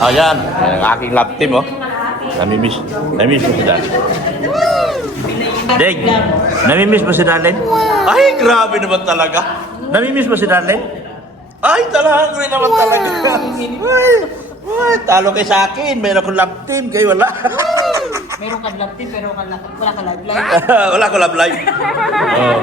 Ayan, ang aking love team, oh. Namimiss mo si Darlene. Deg, namimiss mo si Darlene? Ay, grabe naman talaga. Namimiss mo si Darlene? Ay, talaga rin naman talaga. Ay, talo kay sa akin. Meron akong love team, kayo wala. Meron kang love team, pero wala ka live live. Wala ko love life. Oh.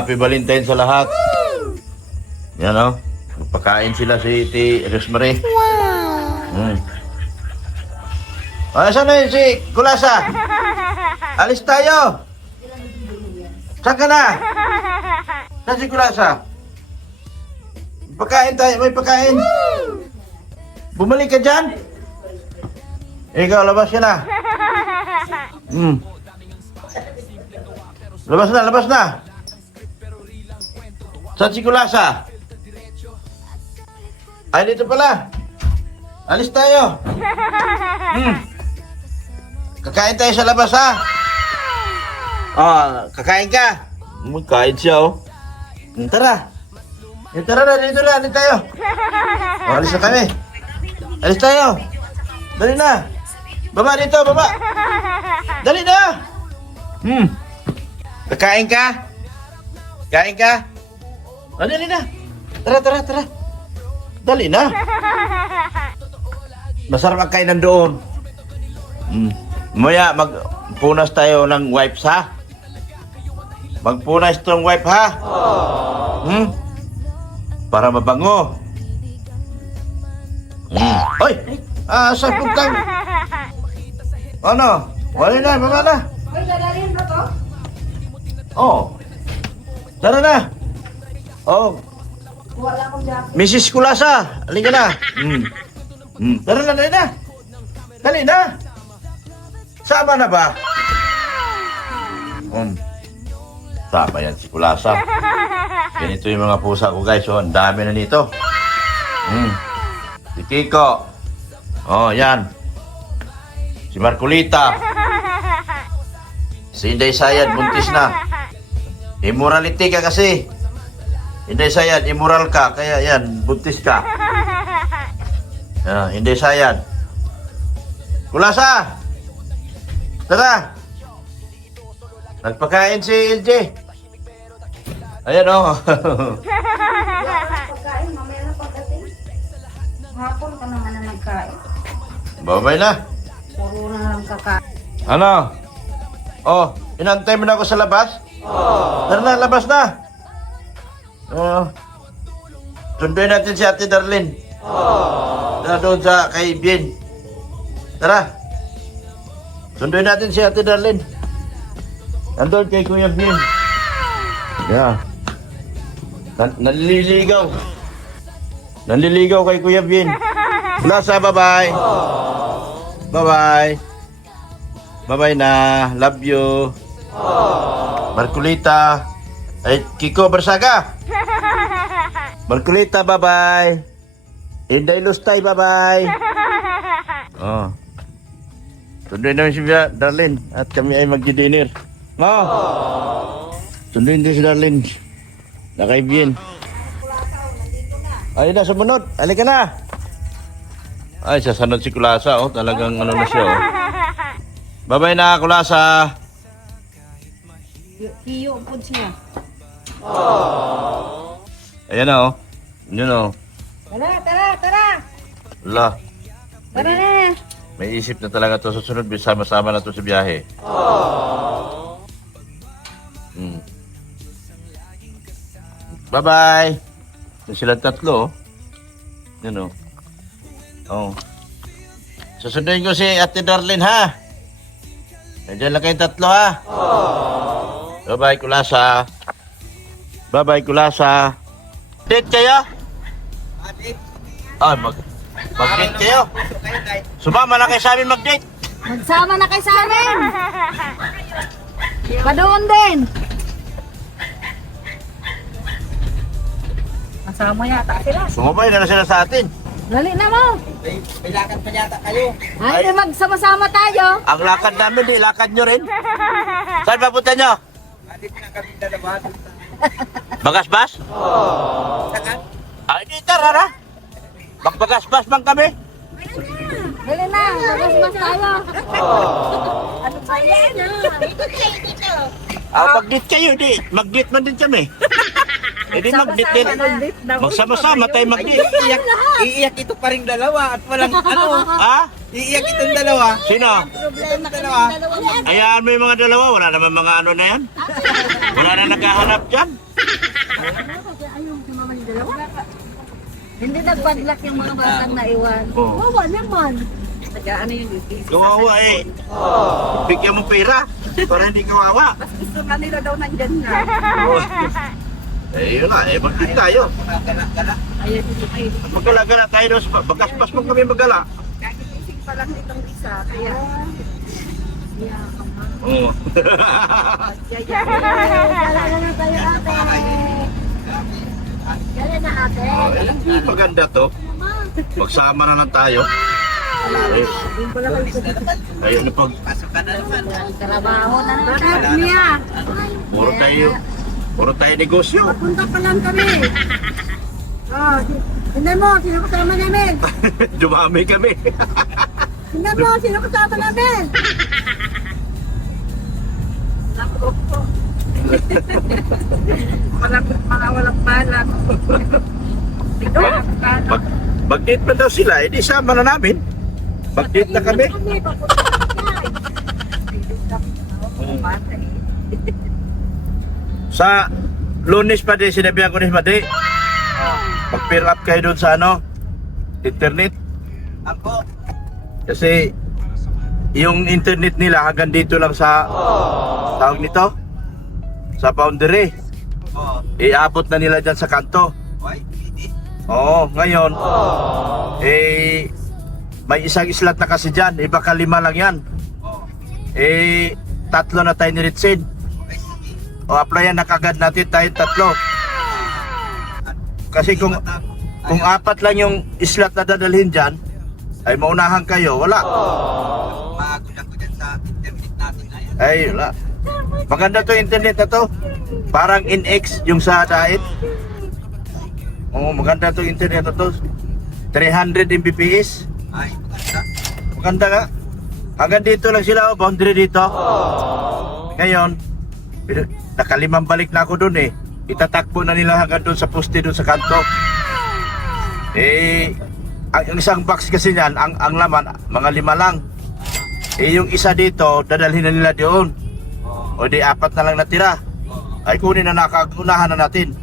Happy Valentine sa lahat. Yan o. Pagkain sila si Rosemary. Wow. Saan na yun si Kulasa? Alis tayo. Saan ka na? Saan si Kulasa? Pagkain tayo. May pagkain. Bumalik ka dyan. Ikaw, labas ka na. Labas na, labas na. Saan si Kulasa? Ay, dito pala. Alis tayo. Kakain tayo sa labas, ha? Kakain ka. Magkain siya, oh. Tara. Tara na, dito na. Alis tayo. Alis na kami. Alis tayo. Dali na. Baba dito, baba. Dali na. Kakain ka? Kain ka? Dali na. Tara. Dali na. Masarap ang kainan doon. Maya, magpunas tayo ng wipes, ha? Magpunas itong wipe, ha? Para mabango. Oy! Sa puntang. Ano? Wala na, baba na. Uy, dadalhin mo to? Oh. Tara na. Oh. Wala akong jacket. Mrs. Kulasa, halika na. Tara na, dali na. Dali na. Sama na ba? Sama yan si Kulasa. Ganito yung mga pusa ko, guys. Oh, ang dami na nito. Si Kiko. Oh, yan. Si Marcolita. Si Inday Sayad, buntis na. Immorality ka kasi. Inday Sayad, immoral ka. Kaya yan, buntis ka. Inday Sayad. Kulasa! Tara! Nagpakain si LJ. Ayan, oh. Pagkain, mamaya na pagdating. Hapon ka naman na nagkain. Babay na. Puro na lang kakain. Ano? Oh, inantay mo na ako sa labas? Tara na, labas na. Sunduin natin si Ate Darlene. Tara doon sa kay Bien. Tara. Sunduin natin si Ate Darlene. Nandun kay Kuya Bien. Yeah. Naliligaw. Naliligaw kay Kuya Bien. Lasa, bye-bye. Bye-bye. Bye-bye na. Love you. Marcolita. Ay, Kiko Barsaga. Marcolita, bye-bye. Inday Lustay, bye-bye. Oh. Sunduin namin si Darlene at kami ay magdi-dinner. Sunduin din si Darlene. Nakaibin. Ay, na, sumunod. Halika na. Ay, sasanod si Kulasa, oh. Talagang ano na siya, oh. Bye-bye na, Kulasa. Hiyo po siya. Ayan na, oh. Yun, oh. Tara. Ala. Tara na. May isip na talaga to sa sunod. Sama-sama na to sa biyahe. Bye-bye. Yung silang tatlo, oh. Yun, oh. Oh. Susunduin ko si Ate Darlene, ha? Nandiyan lang kayong tatlo, ha? Bye-bye, Kulasa. Bye-bye, Kulasa. Date kayo? Ay, mag-date kayo? Sumama na kayo sa amin mag-date. Magsama na kayo sa amin. Padoon din. Kasama yata sila. Sumabay na sila sa atin. Dali na mo. May lakad pa yata kayo. Ay, magsama-sama tayo. Ang lakad namin, di lakad nyo rin. Saan papunta nyo? Dito na kami dalawa. Bagas-bas? Saan? Ay, di tara na. Magbagas-bas man kami. Dali na, magsama tayo. Ano ba yan? Mag-date kayo, di. Mag-date man din kami. Eh di mag-date din. Magsama-sama tayo mag-date. Iiyak ito pa rin dalawa at walang ano. Ha? Iiyak itong dalawa. Sino? Itong dalawa. Ayaan mo yung mga dalawa. Wala naman mga ano na yan. Wala na naghahanap dyan. Hindi nagpadlak yung mga batang naiwan. Oo. Wawa naman. Ano yung duty? Kawawa eh. Bigyan mo pera. Para hindi kawawa. Gusto na nila daw nandyan na. Eh yun na. Eh mag-date tayo. Gala-gala. Ayan, ay. Magala-gala tayo doon. Bagas-bas mo kami magala. Kagigising pa lang nitong isa. Kaya... Oo. Gala na tayo ate. Gala na ate. Maganda to. Magsama na lang tayo. Eh, ayun na pag Pasok ka na naman. Trabaho na naman. Niya. puro tayo negosyo. Punta pa lang kami. Oh, hindi mo, sino kasama namin? Dumami kami. Hindi mo, sino kasama namin? Walang balag. Mag-date pa daw sila, edi sama na namin. Mag-date na kami. Sa Lunes pa din, sinabihan ko ni Madi. Mag-pair up kayo doon sa ano, internet. Ako. Kasi yung internet nila hanggang dito lang sa tawag nito, sa boundary. Oh. Iabot na nila dyan sa kanto. Why? Hindi. Oo, ngayon, eh, may isang slot na kasi dyan, baka 5 lang yan. Oh. Eh, 3 na tayo niritsin. Okay, sige. O, applyan na kagad natin tayo 3. Kasi kung 4 lang yung slot na dadalhin dyan, ay maunahan kayo, wala. Magulang ko dyan sa internet natin na yan. Ay, wala. Maganda to internet na to. Parang NX yung sa diet. Oo, maganda to internet na to. 300 Mbps. Ay, maganda. Maganda nga. Hanggang dito lang sila, oh, boundary dito. Ngayon, nakalimang balik na ako dun eh. Itatakbo na nila hanggang dun sa poste dun sa kanto. Eh, ang isang box kasi niyan, ang laman, mga 5 lang. Eh, yung isa dito, dadalhin na nila doon. O di 4 na lang natira. Ay kunin na nakagunahan na natin.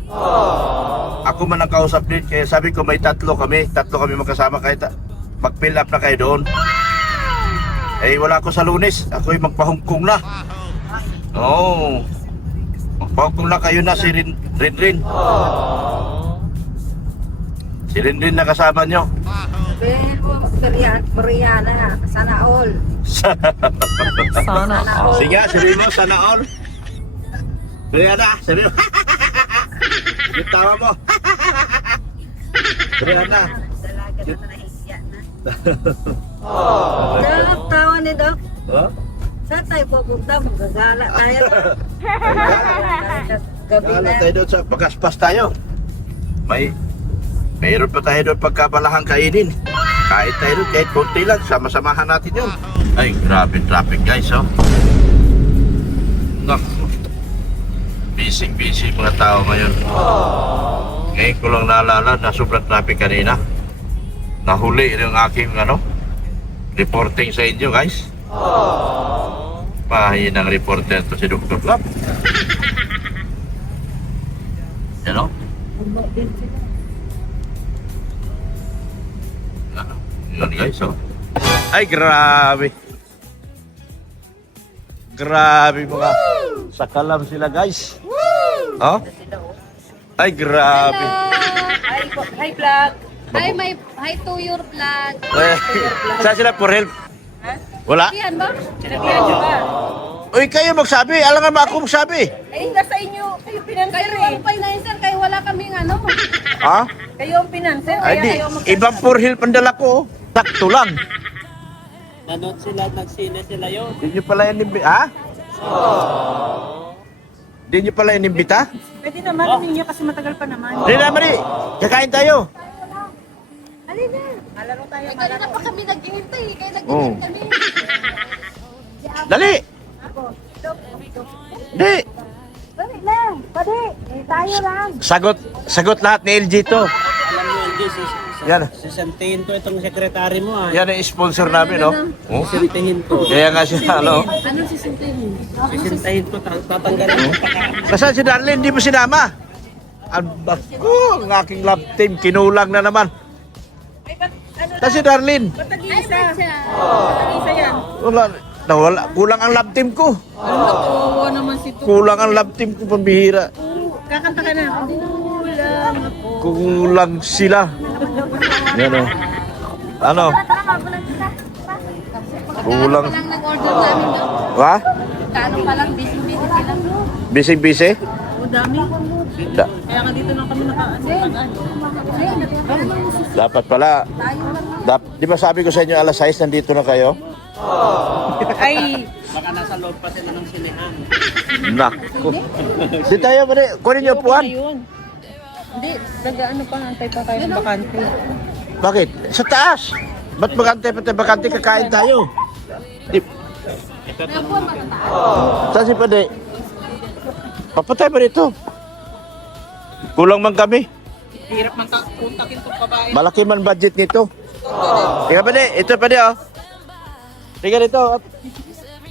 Ako man ang kausap din, kaya sabi ko may 3 kami. 3 kami magkasama, kahit mag-fill up na kayo doon. Eh wala ako sa Lunes, ako'y magpahungkong na. Oo. Magpahungkong na kayo na si Rin. Si Rin na kasama nyo. Pero, Mariana, sana all. Sana all. Sige, sabi mo, sana all. Rihanna, sabi mo. Yung tawa mo. Rihanna. Dalaga na nahihiya na. Dok, tawa ni Dok. Huh? Saan tayo pupunta? Magagala tayo. Gabi Ano na. tayo doon sa bagaspas tayo. Mayroon pa tayo doon pagkabalahang kainin. Kahit tayo doon, kahit konti lang, sama-samahan natin yun. Ay, grabe traffic guys, oh. Naku. Busy mga tao ngayon. Ngayon ko lang naalala na sobrang traffic kanina. Nahuli yung aking reporting sa inyo guys. Pahayin ng reporter to si Dr. Lab. Yan o. Yun guys, oh. Ay, grabe. Grabe mga sakalam sila guys. Oh? Ay, grabe. Hi, vlog. Hi to your vlog. Eh, saan sila for help? Wala? Yan ba? Sinabihan nyo ba? Uy, kayo magsabi. Alam nga ba ako magsabi? Eh, nasa inyo. Kayo pinangkay rin. Kayo sir, kayo wala wala kaming ano. Ha? Kayo ang pinansin. Ay, di. Ibang purhil pandala ko. Sakto lang. Nanood sila, nagsine sila yun. Hindi nyo pala inimbita. Ha? Hindi nyo pala inimbita? Pwede naman, ninyo kasi matagal pa naman. Hindi na, Mari. Kakain tayo. Alin na. Malaro tayo, Ay, kanina pa kami naghihintay. Kaya Oo. naghihintay kami. Dali. Hindi. Dali lang. Pwede. Tayo lang. Sagot lahat ni LG to. Alam mo, LG, Yan. sisantihin ko itong sekretary mo ah. Yan ang sponsor namin, no? Oh. Sisantihin ko. Kaya nga siya, ano? Anong sisintihin? Sisantihin ko, tatanggalin ko pa. Nasaan si Darlene? Hindi mo sinama. Ko, ang aking love team, kinulang na naman. Kasi Darlene, Ba't Ay, nag-iisa? ba't siya? Nag-iisa yan. wala, kulang ang love team ko. Kawawa naman si Tuto. Kulang ang love team ko, pambihira. Kakanta ka na. Kulang ako. Kulang sila. Yan o. Ano? Kulang. Lang nag-order namin daw. Ha? Kano pa lang, busy-busy sila. Busy-busy? O dami. Da- Kaya nga dito lang kami dapat pala. Di ba sabi ko sa inyo alas 6 nandito na kayo? Ay, Baka nasa loob pa sila ng sinehan. Naku. Di tayo, mali. Kunin niyo upuan. hindi. Nag-ano pa, antay pa kayo ng bakante. Bakit? Sa taas. Ba't bakante kakain tayo? Di, May upuan ba sa taas? saan si Pade? Papatay ba dito? Kulang man kami. Hirap man kontakin tong babae. Malaki man budget nito. Tingnan Pade, ito Pade oh. Tingnan dito.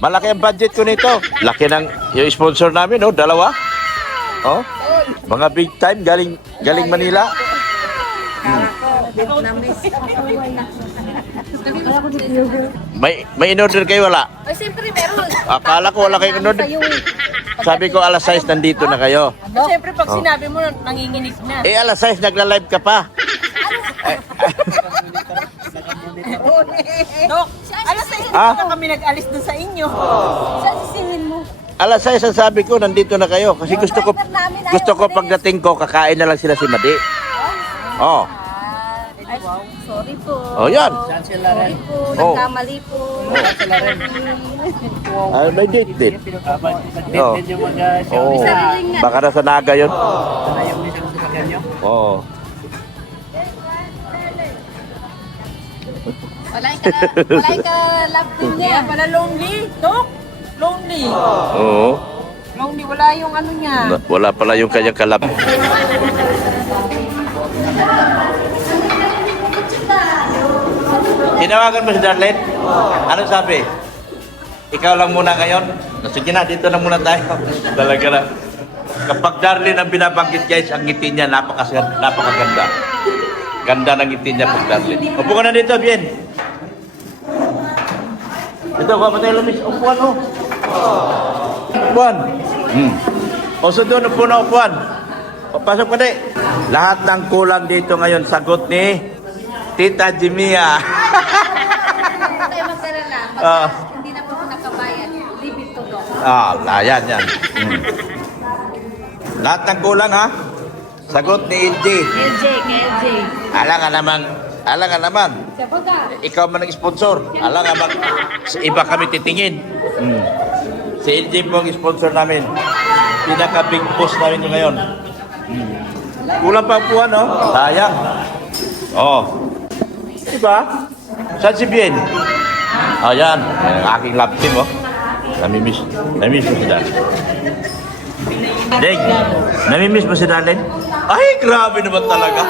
Malaki ang budget ko nito. Laki ng yung sponsor namin, oh, dalawa. Oh. Mga big time galing Manila. May in-order kayo wala? Ay, siyempre meron. Akala ko wala kayong in-order. Sabi ko alas 6 nandito na kayo. Siyempre, pag sinabi mo, nanginginig na. Eh alas 6 nagla-live ka pa. Dok, alas 6 Ah? na kami nag-alis dun sa inyo. Saan sisingin mo? Alas 6 ang sabi ko nandito na kayo kasi gusto ko pagdating ko kakain na lang sila si Madi. Oh. Ay, sorry po. Oh, yan. Saan sila rin? Sorry po, Oh. nagkamali po. Saan sila rin? Ay, may date din. Nag-date din yung mag-show. Oh. Baka nasa Naga yun. Sana yung isang sasakyan nyo. Oh. Walay ka love team niya. Kaya pala lonely, Dok. Lonely. Oo. Lonely, wala yung ano niya. Wala pala yung kanyang kalab. Tinawagan mo si Darlene? Ano sabi? Ikaw lang muna ngayon? Sige na, dito na muna tayo. Talaga na. Kapag Darlene ang binabanggit guys, ang ngiti niya napakaganda. Ganda ng ngiti niya pag Darlene. Upo ka na dito, Bien. Ito, kapatay lamis. Upuan mo. Upuan. O so doon, upo na upuan. Papasok pa di. Lahat ng kulang dito ngayon, sagot ni Tita Jimia. Huwag tayo magkarala. Ah. Hindi na po ako nakabayad. Leave it to Doc. Yan. Lahat ng kulang ha. Sagot ni LG. LJ. Alang nga naman. Siya baga. Ikaw man ang sponsor. Alang nga bang sa iba kami titingin. Si LG po ang sponsor namin. Pinaka big boss namin yung ngayon. Kulang pa po no? Sayang. Oh. Diba? Saan si Bien? Ayan. Ang aking love team oh. Namimiss mo si Darlene. Deng, namimiss mo si Darlene? Ay, grabe naman talaga.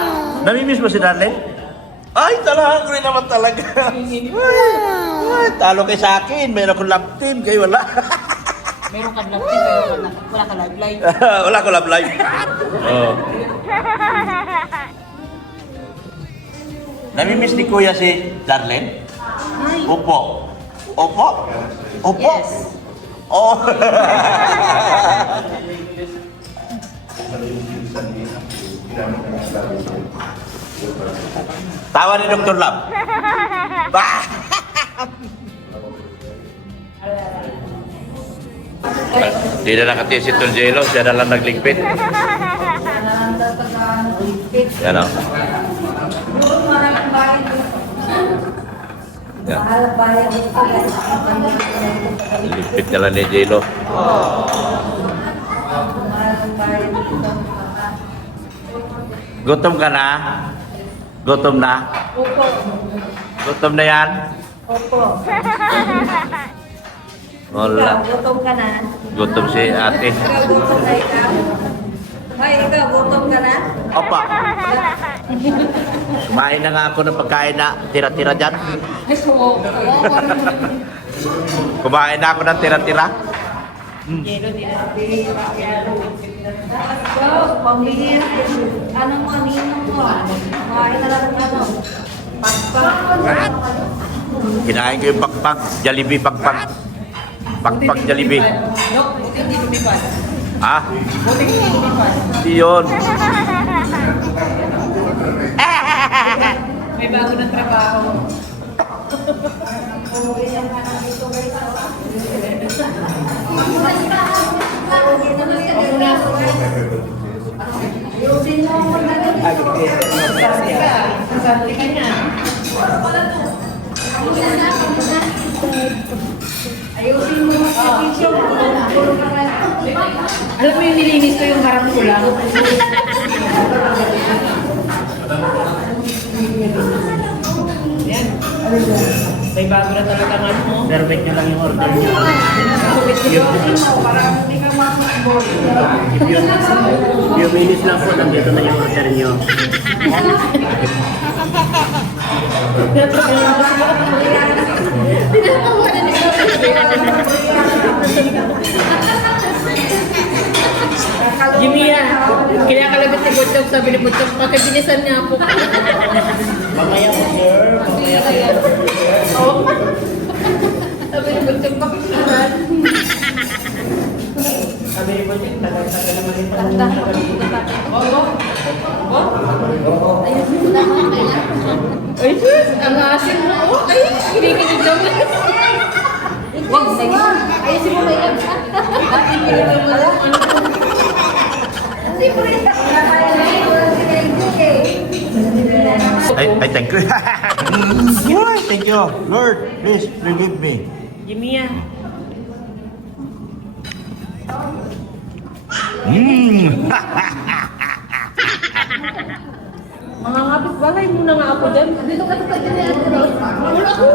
Namimiss mo si Darlene? Ay, talaga ko rin naman talaga. Ay, talo kay sa akin. Meron akong love team. Kayo wala. Meron ka love team, pero wala ka love life. Wala ko love life. Oh. Namimiss ni Kuya si Darlene? Opo. Opo? Opo? Yes. Oh. Tawa ni Dr. Lab. Bah! Di na nakatiis si Tonjelo, siya na lang nagligpit. Yan o. Yan. Lipit na lang ni Jelo. Gutom ka na? Gutom na? Opo. Gutom na yan? Opo. Wala. Gutom ka na. Gutom si ate. Ikaw, gutom na ikaw. Ay, ikaw, gutom ka na? Opa. Kumain na nga ako ng pagkain na tira-tira dyan. Ay, sumo. Kumain na ako ng tira-tira. Pamili ano mo, ninong mo. Kumain na lang ng ano. Pakpak. Kinain ko yung pakpak. Jollibee pakpak. Pakpak Jollibee. Yok, buti hindi lumipad. Ha? Buti hindi lumipad. Hindi yun. May bago ng trabaho. Ayusin mo sa picture. Alam mo yung nilinis ko yung harap ko lang. Yan. May bago na talaga ng ano mo. Pero wait nyo lang yung order nyo. Parang hindi ka masakbol. Few minutes lang po, nandito na yung order nyo. Jimmy kaya kalabit ni Butchok, sabi ni Butchok, makabilisan niya po. Mamaya po, sir. Mamaya po, sir. Oo. Sabi ni Butchok, makabilisan. Sabi ni Butchok, tagal-tagal naman ito. Oo. Ayun, wala ka kaya. Ay, sus, ang asin mo. Oh, ay, kinikinig naman. Wag, sige. Ayusin mo kaya. Kinikinig naman. Hindi mo rin. Ay, thank you. Why, thank you. Lord, please forgive me. Jimmy Mga kapit-bahay muna nga ako dyan. Dito ka sa dyan yan. Wala ako.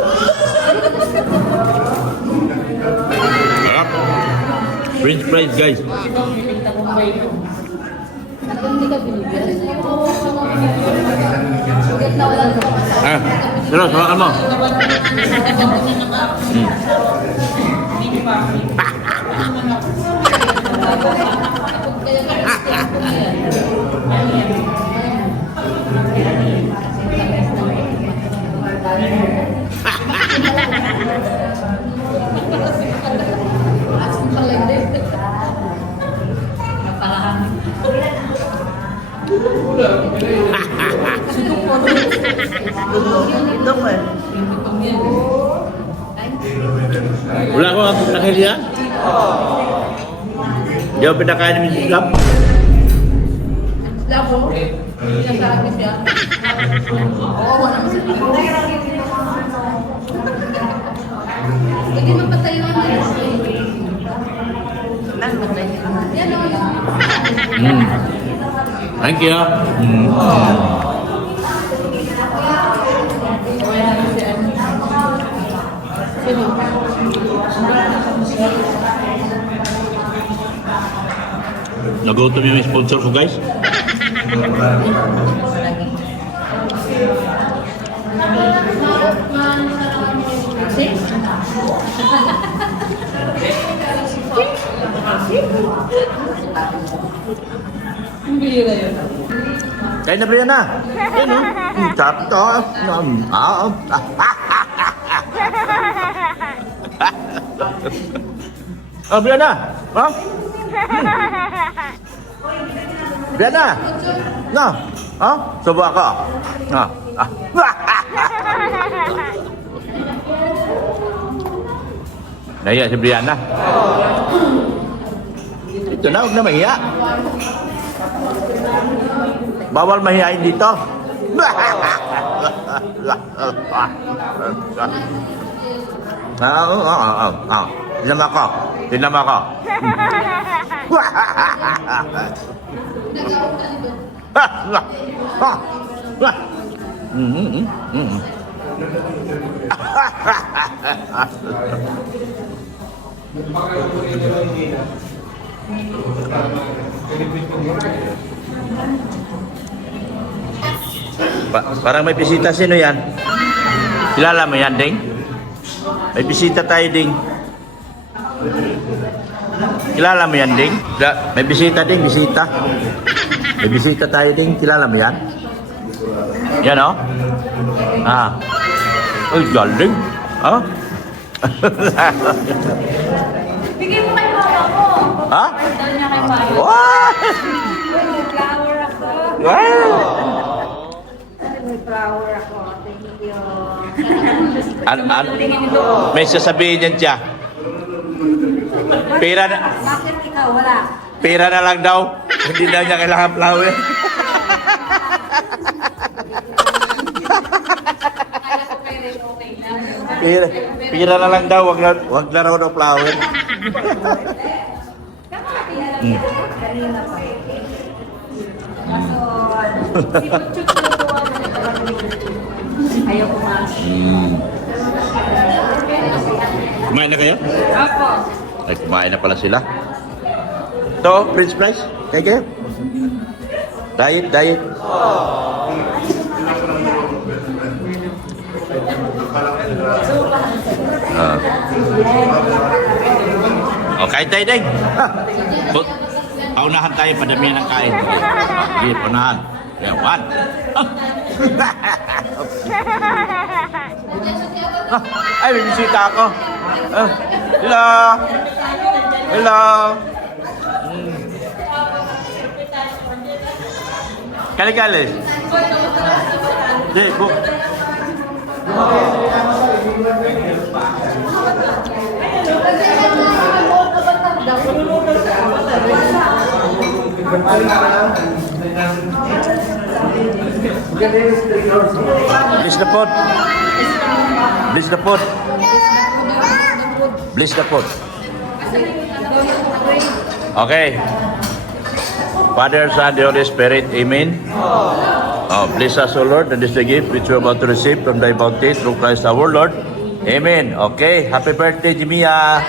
Sarap. French fries, guys. Hindi ka binigyan. Sugat na wala. Ah, sarap, hawakan mo. Wala ko ang nakilya. Di ako pinakain ni Mrs. Lab. Labo? Sinasabi siya. Oo, wala mo siya. Hindi mapatay yung ano. Yan o yun. Thank you. Nagutom yung sponsor ko, guys. Kain na, Brianna. Ayun, no? Sarap to. Oh, Brianna. Ha? Brianna. No. Ha? Subo ako. No. Nahiya si Brianna. Ito na, huwag na mahiya. Bawal mahihain dito. Tignan mo ako. Tignan mo ako. Parang may bisita. Sino yan? Kilala mo yan, Ding? May bisita tayo, Ding. Kilala mo yan, Ding? May bisita, Ding. Bisita. May bisita tayo, Ding. Kilala mo yan? Yan, oh. Ah. Ay, galing. Ah? Bigay mo kay mama ko. Ha? Dahil niya kay mama. Wow! Flower ako. Wow! May flower ako. Thank you. Tingin nito. May sasabihin yan siya. Pera na, Bakit ikaw? Wala. pera na lang daw. Hindi daw niya kailangan flower. Kaya ko pwede okay na. Pera na lang daw. Wag na raw ng flower. Kanina pa. Ayaw kumain. Kumain na kayo? Apo. Ay, kumain na pala sila. Ito, French fries. Kayo? Diet, diet. Kain tayo, Deng. Paunahan tayo, padamihan ng kain. Sige, paunahan. Yan, one. Ay, may bisita ako. Hello. Hello. Kali-kali. Di, bu. Bless the pot. Bless the pot. Bless the pot. Okay. Father, Son, the Holy Spirit. Amen. Oh, bless us, O Lord, and this is the gift which we are about to receive from thy bounty through Christ our Lord. Amen. Okay. Happy birthday, Jimia.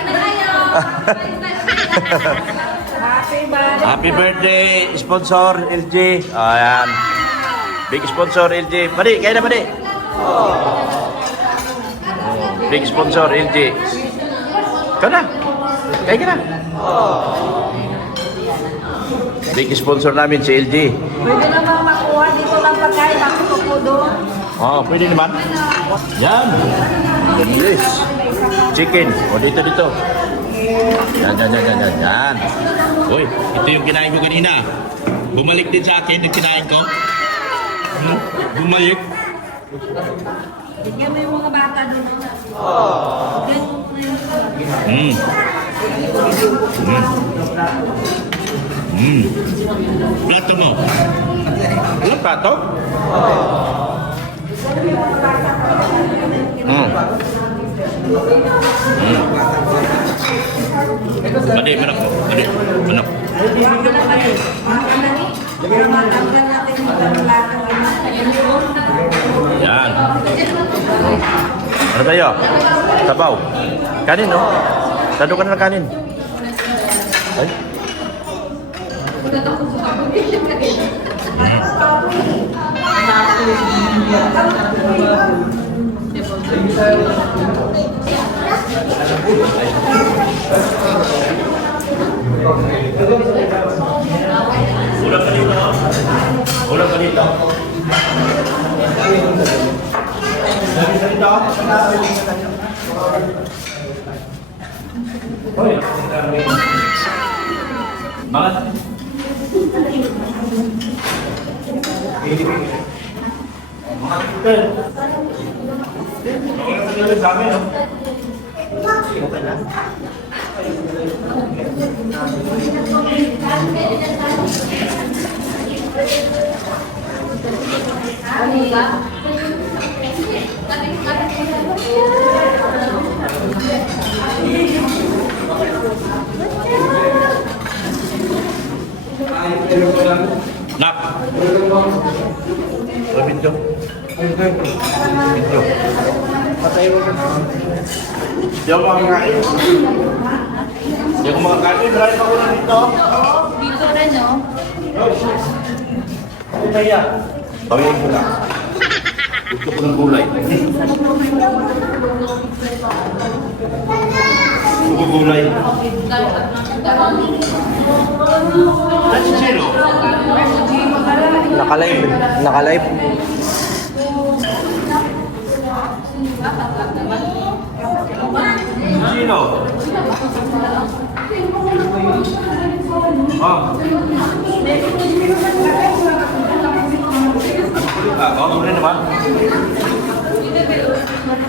Happy birthday, sponsor LG. Ayan. Big sponsor LG. Madi, kaya na Madi. Big sponsor LG. Ikaw na. Kaya ka na. Big sponsor namin si LG. Pwede naman makuha dito ng pagkain. Ako po doon. Oh, pwede naman. Yan. Yes. Chicken. O, dito, dito. Yan. Uy, ito yung kinain ko kanina. Bumalik din sa akin yung kinain ko. Bumalik. Bigyan mo yung mga bata doon. Plato mo. Ilang plato? Madi, manok mo. Madi, manok. Matanggal natin yung plato. Yan. Ano tayo? Sabaw. Kanin, no? Sado ka na ng kanin. Ay. Ulam ka dito. Ulam ka dito. Banget. Ano ba? Nak! Pinto. Pinto. Di ako makakain. Di ako makakain. Marami pa ko na dito. Dito rin, no? Tawin ko na. Gusto ko ng gulay. Gusto ko gulay. That's zero. Nakalive. Nakalive. Sino? Oh. Ako rin naman.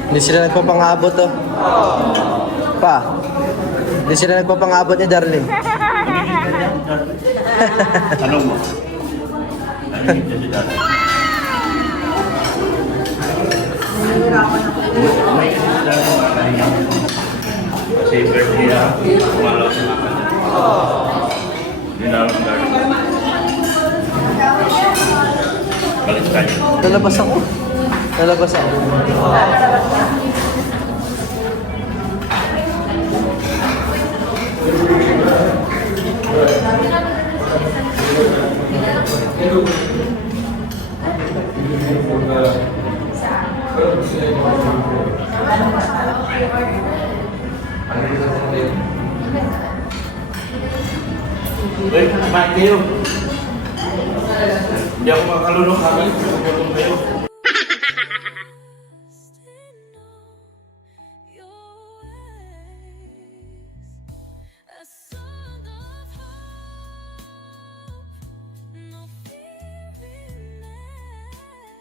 Hindi sila nagpapangabot to. Pa. Hindi sila nagpapangabot ni Darlene. Tanong mo. Ano yung si Dad? May kasi si Dad yung kakain. Kasi birthday niya, kumalaw sa mga kanya. Hindi na alam ang garden. Balik sa kanya. Lalabas ako. Lalabas ako. Uy, kumain kayo. Hindi ako makakalunok kami. Gutom kayo. A song of hope, no fear remains.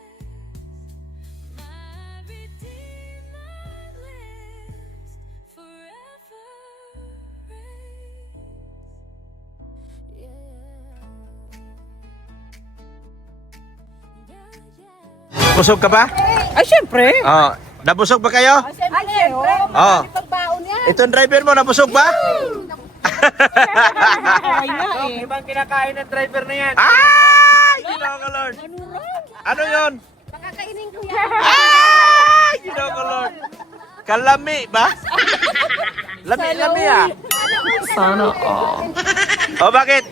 My Redeemer lives forever. Busog ka ba? Ay, syempre. Oo. Nabusog ba kayo? Ay, syempre. Oo. Pagbaon yan. Itong driver mo, nabusog ba? Ay nga eh. Ibang kinakain ng driver na yan. Ay! Ginoo Lord! Ano yun? Pakakainin ko yan. Ay! Ginoo Lord! Kalami ba? Lami ah. Sana oh. Bakit?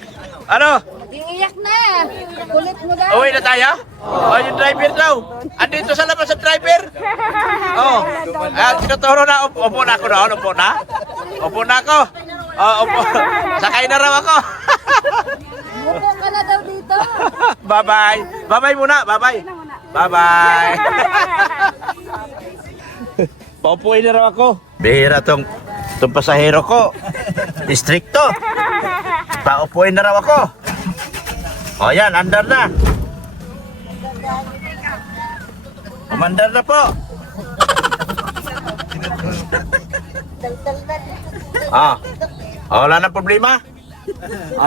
Ano? Iiyak na. Kulit mo daw. Uwi na tayo? Oh, yung driver daw. Andito sa labas ang driver. Oh. Tinuturo na. Upo na ako noon. Upo na. Upo na ako. Oh, upo. Sakay na raw ako. Upo ka na daw dito. Bye-bye. Bye-bye muna. Bye-bye. Bye-bye. Paupuin na raw ako. Bihira tong pasahero ko. Distrikto. Paupuin na raw ako. O yan, andar na. Umandar na po. Wala na problema.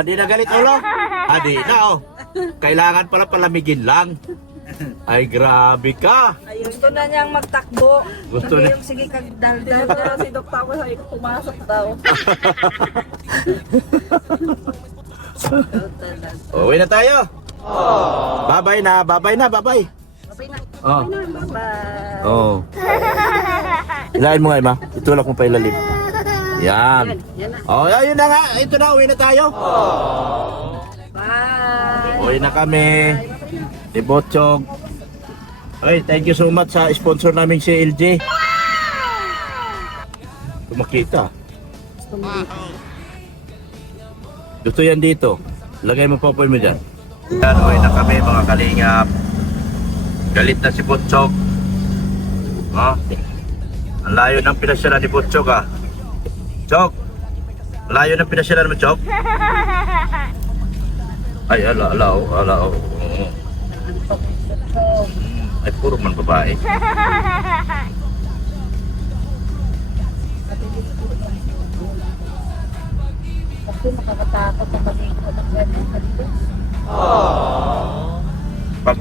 Di na galit ulo. Di na Kailangan pala palamigin lang. Ay, grabe ka. Gusto na niyang magtakbo. Gusto na. Yung sige kagdaldal na si Dr. Ako ay pumasok daw. Uwi na tayo. Bye-bye na, bye-bye na, bye-bye. Oh. Bye. Oh. Ilahin mo nga, Ima. Itulak mo pa ilalim. Yan. Ayun na nga. Ito na, uwi na tayo. Bye. Uwi na kami. Di Botchog. Okay, thank you so much sa sponsor namin si LJ. Makita. Gusto yan dito. Lagay mo pa mo dyan. Yan, uwi na kami mga kalingap. Galit na si Botchog. Ang layo ng pinasyalan ni Botchog Chog! Ang layo ng pinasyalan mo, Chog? Ay, ala. Ay, puro man babae. Kasi makakatakot ang malikot ng ganyan. Pag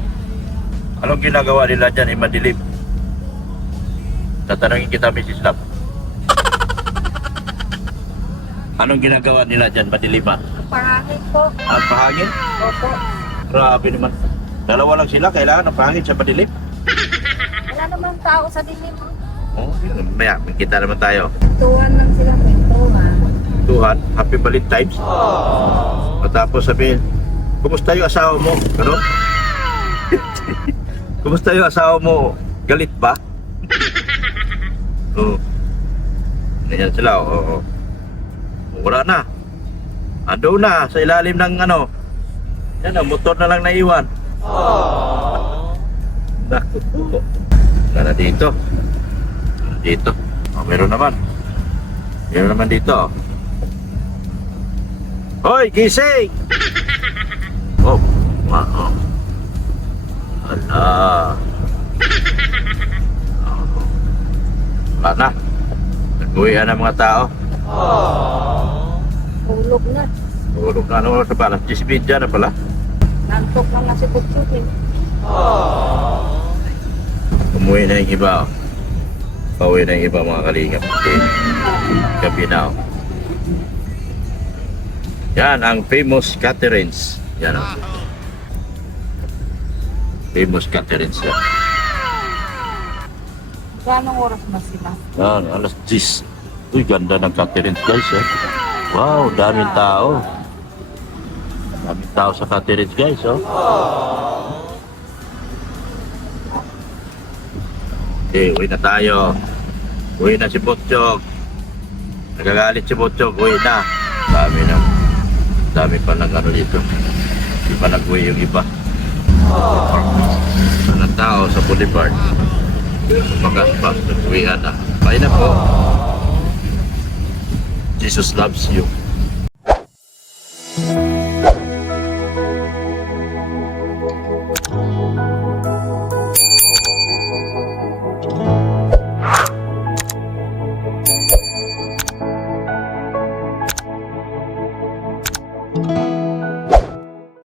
Anong ginagawa nila dyan? Madilim. Tatanungin kita, Mrs. Love. Anong ginagawa nila dyan? Madilim ba? Pangangit po. Ang pahangin? Opo. Grabe naman. Dalawa lang sila, kailangan ng pahangin sa madilim. Wala namang tao sa dilim. Oh, yun. Maya, may kita naman tayo. Tuwan lang sila. Tuwan. Tuhan, happy Valentine's. Matapos sabihin, kumusta yung asawa mo? Ano? Kumusta yung asawa mo? Galit ba? Oo. Ganyan sila, oo. Wala na. Ando na, sa ilalim ng ano. Yan, ang motor na lang naiwan. Naku po. Wala na dito. Dito. Oh, meron naman. Meron naman dito. Hoy, gising! Oh, wow. Ala. Oh. Wala na. Nag-uwihan ang mga tao. Hulog na. Tulog na naman sa balas. 10 na pala. Nantok lang na si Butchuk eh. Umuwi na yung iba. Oh. Pauwi na yung iba mga kalingap. Okay. Gabi na. Oh. Yan ang famous Catherine's. Yan ang famous Catherine's. Yan. Ganong oras ba sila? Yan, alas 10. Uy, ganda ng Catherine's guys. Eh. Wow, daming tao. Daming tao sa Catherine's guys. Oh. Okay, uwi na tayo. Uwi na si Butchok. Nagagalit si Butchok. Uwi na. Dami pa ng ano dito. Hindi pa nag-uwi yung iba. Anong tao sa Boulevard. Magaspas. Nag-uwihan na. Bye na po. Jesus loves you.